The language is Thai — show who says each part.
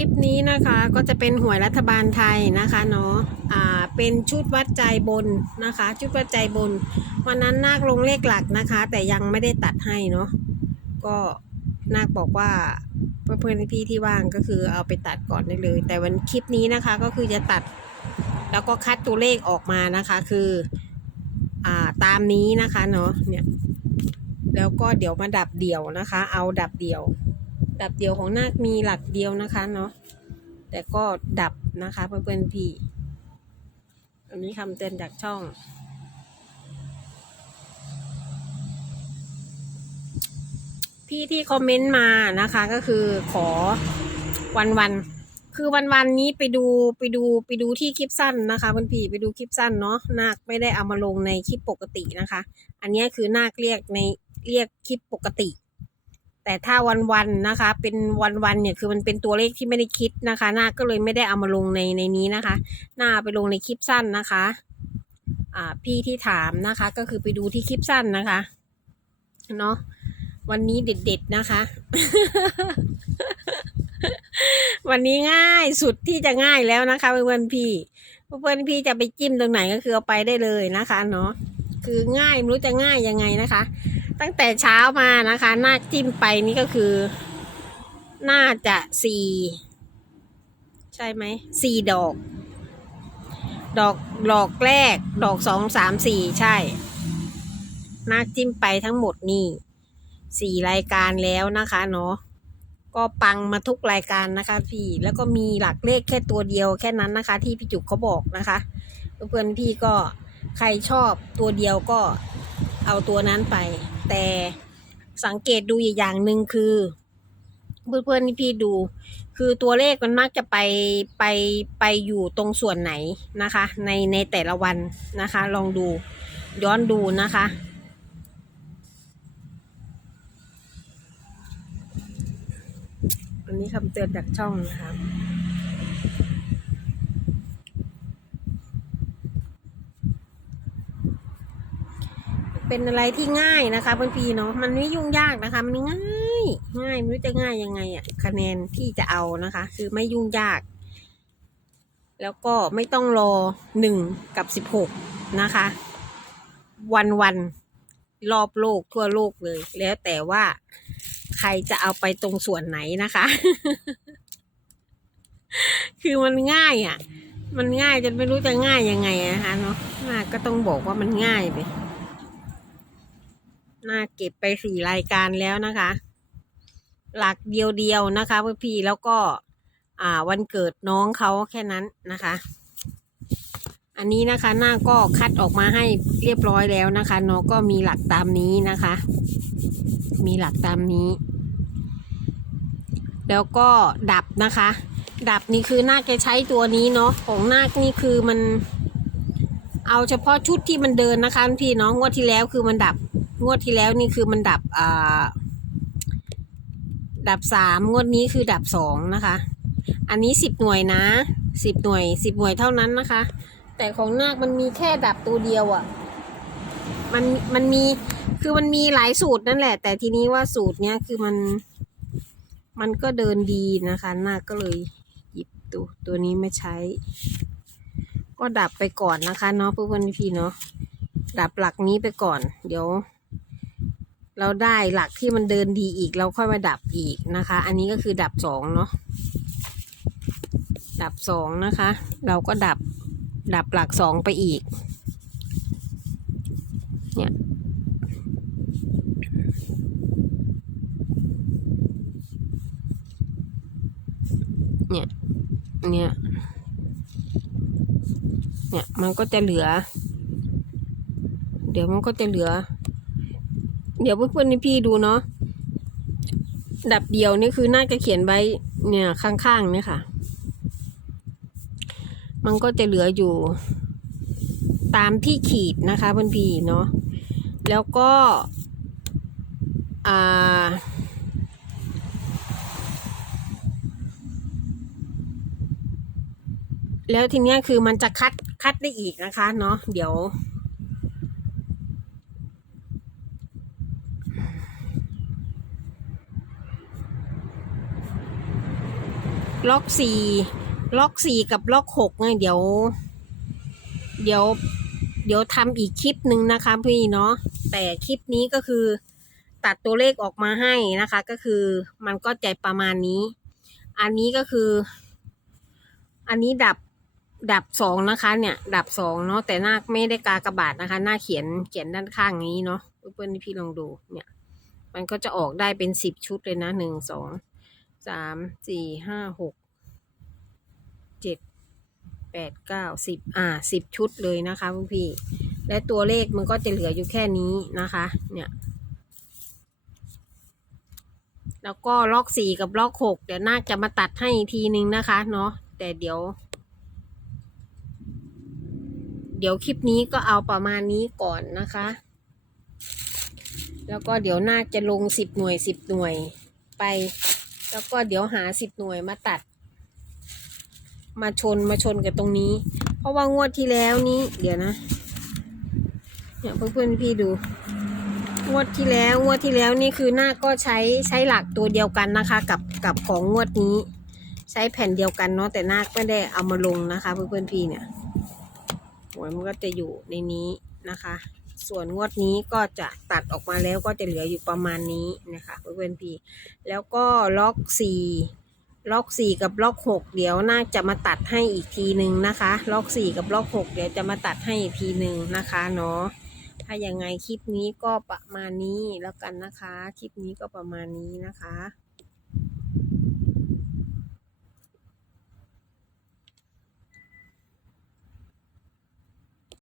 Speaker 1: คลิปนี้นะคะก็จะเป็นหวยรัฐบาลไทยนะคะเนาะอ่าเป็นชุดวัดใจบนนะคะ ชุดวัดใจบน วันนั้นนาคลงเลขหลักนะคะ แต่ยังไม่ได้ตัดให้เนาะก็นาคบอกว่าเพื่อนๆพี่ที่ว่างก็คือเอาไปตัดก่อนได้เลย แต่วันคลิปนี้นะคะก็คือจะตัด แล้วก็คัดตัวเลขออกมานะคะ คืออ่าตามนี้นะคะเนาะเนี่ยแล้วก็เดี๋ยวมาดับเดี่ยวนะคะ เอาดับเดี่ยว ดับเดี่ยวของนาคมีหลักเดียวนะคะเนาะแต่ก็ดับนะคะเพื่อนๆพี่อันนี้คำเตือนจากช่อง พี่ที่คอมเมนต์มานะคะก็คือขอวันวันคือวันวันนี้ไปดูไปดูไปดูที่คลิปสั้นนะคะเพื่อนพี่ไปดูคลิปสั้นเนาะนาคไม่ได้เอามาลงในคลิปปกตินะคะ อันนี้คือนาคเรียกในเรียกคลิปปกติ แต่ถ้าวันวันๆนะคะ เป็นวันวันๆเนี่ยคือมันเป็นตัวเลขที่ไม่ได้คิดนะคะ หน้าก็เลยไม่ได้เอามาลงในในนี้นะคะ หน้าไปลงในคลิปสั้นนะคะอ่าพี่ที่ถามนะคะ ก็คือไปดูที่คลิปสั้นนะคะเนาะวันนี้เด็ดๆนะคะ วันนี้ง่ายสุดที่จะง่ายแล้วนะคะเพื่อนๆพี่เพื่อนๆพี่จะไปจิ้มตรงไหนก็คือเอาไปได้เลยนะคะ เนาะคือง่ายไม่รู้จะง่ายยังไงนะคะ ตั้งแต่เช้ามานะคะ หน้าจิ้มไปนี่ก็คือ น่าจะสี่ใช่ไหมสี่ดอก ดอกดอกแรก ดอกสองสามสี่ใช่ หน้าจิ้มไปทั้งหมดนี่สี่รายการแล้วนะคะเนาะก็ปังมาทุกรายการนะคะ พี่แล้วก็มีหลักเลขแค่ตัวเดียวแค่นั้นนะคะ ที่พี่จุกเขาบอกนะคะเพื่อนพี่ก็ใครชอบตัวเดียวก็ เอาตัวนั้นไป แต่สังเกตดูอย่างหนึ่งคือ เพื่อนๆนี่พี่ดู คือตัวเลขมันมักจะไปไปไปอยู่ตรงส่วนไหนนะคะ ในในแต่ละวันนะคะ ลองดูย้อนดูนะคะอันนี้คำเตือนจากช่องนะคะ เป็นอะไรที่ง่ายนะคะเพื่อนพี่เนาะมันไม่ยุ่งยากนะคะ มันง่าย ง่ายไม่รู้จะง่ายยังไงอะคะแนนที่จะเอานะคะ คือไม่ยุ่งยาก แล้วก็ไม่ต้องรอหนึ่งกับสิบหกนะคะ วันวันรอบโลกทั่วโลกเลย แล้วแต่ว่าใครจะเอาไปตรงส่วนไหนนะคะ คือมันง่ายอะ มันง่ายจนไม่รู้จะง่ายยังไงนะคะเนาะก็ต้องบอกว่ามันง่ายไป น่าเก็บไปสี่รายการแล้วนะคะ หลักเดียวๆนะคะพี่แล้วก็ อ่า วันเกิดน้องเขาแค่นั้นนะคะ อันนี้นะคะหน้าก็คัดออกมาให้เรียบร้อยแล้วนะคะเนาะก็มีหลักตามนี้นะคะ มีหลักตามนี้ แล้วก็ดับนะคะ ดับนี่คือนาคจะใช้ตัวนี้เนาะของนานี่คือมันเอาเฉพาะชุดที่มันเดินนะคะพี่เนาะงวดที่แล้วคือมันดับ งวดที่แล้วนี่คือมันดับอ่าดับสามงวดนี้คือดับสองนะคะ อันนี้สิบหน่วยนะสิบหน่วยสิบหน่วยเท่านั้นนะคะ แต่ของนาคมันมีแค่ดับตัวเดียวอะ่ะ มันมันมีคือมันมีหลายสูตรนั่นแหละ แต่ทีนี้ว่าสูตรเนี้ยคือมัน มันก็เดินดีนะคะนาคก็เลยหยิบตัวตัวนี้มาใช้ ก็ดับไปก่อนนะคะเนาะเพื่อนพี่เนาะดับหลักนี้ไปก่อน เดี๋ยว เราได้หลักที่มันเดินดีอีก เราค่อยมาดับอีกนะคะ อันนี้ก็คือดับสองเนาะดับสองนะคะ เราก็ดับดับหลักสองไปอีก เนี่ยเนี่ยเนี่ยเนี่ยมันก็จะเหลือ เดี๋ยวมันก็จะเหลือ เดี๋ยวเพื่อนๆพี่ดูเนาะดับเดียวนี่คือน่าจะเขียนไว้เนี่ย ข้างๆเนี่ยค่ะ มันก็จะเหลืออยู่ ตามที่ขีดนะคะเพื่อนพี่เนาะแล้วก็อ่าแล้วทีเนี้ยคือมันจะคัดคัดได้อีกนะคะ เนาะเดี๋ยว ล็อกสี่ล็อกสี่กับล็อกหกเนี่ยเดี๋ยว เดี๋ยว เดี๋ยวทำอีกคลิปหนึ่งนะคะพี่เนาะแต่คลิปนี้ก็คือ ตัดตัวเลขออกมาให้นะคะ ก็คือมันก็ใจประมาณนี้ อันนี้ก็คือ อันนี้ดับดับสองนะคะ เนี่ย ดับสองเนาะแต่หน้าไม่ได้กากระบาดนะคะ หน้าเขียนเขียนด้านข้างนี้เนาะเพื่อนๆพี่ลองดูเนี่ย มันก็จะออกได้เป็นสิบชุดเลยนะหนึ่งสอง สามสี่ห้าหกเจ็ดแปดเก้าสิบอ่าสิบชุดเลยนะคะคุณพี่ และตัวเลขมันก็จะเหลืออยู่แค่นี้นะคะ เนี่ย แล้วก็ล็อกสี่กับล็อกหกเดี๋ยวน่าจะมาตัดให้อีกทีนึงนะคะ เนาะแต่เดี๋ยว เดี๋ยวคลิปนี้ก็เอาประมาณนี้ก่อนนะคะ แล้วก็เดี๋ยวน่าจะลงสิบหน่วยสิบหน่วยไป แล้วก็เดี๋ยวหาสิบหน่วยมาตัด มาชนมาชนกับตรงนี้ เพราะว่างวดที่แล้วนี้เดี๋ยวนะเนี่ยเพื่อนๆพี่ดู งวดที่แล้วงวดที่แล้วนี่คือหน้าก็ใช้ใช้หลักตัวเดียวกันนะคะ กับกับของงวดนี้ ใช้แผ่นเดียวกันเนาะแต่หน้าไม่ได้เอามาลงนะคะ เพื่อนๆพี่เนี่ยหวยมันก็จะอยู่ในนี้นะคะ ส่วนงวดนี้ก็จะตัดออกมาแล้วก็จะเหลืออยู่ประมาณนี้นะคะเพื่อนพี่แล้วก็ล็อกสี่ล็อกสี่กับล็อกหกเดี๋ยวน่าจะมาตัดให้อีกทีหนึ่งนะคะ ล็อกสี่กับล็อกหกเดี๋ยวจะมาตัดให้อีกทีหนึ่งนะคะเนาะถ้ายังไงคลิปนี้ก็ประมาณนี้แล้วกันนะคะ คลิปนี้ก็ประมาณนี้นะคะ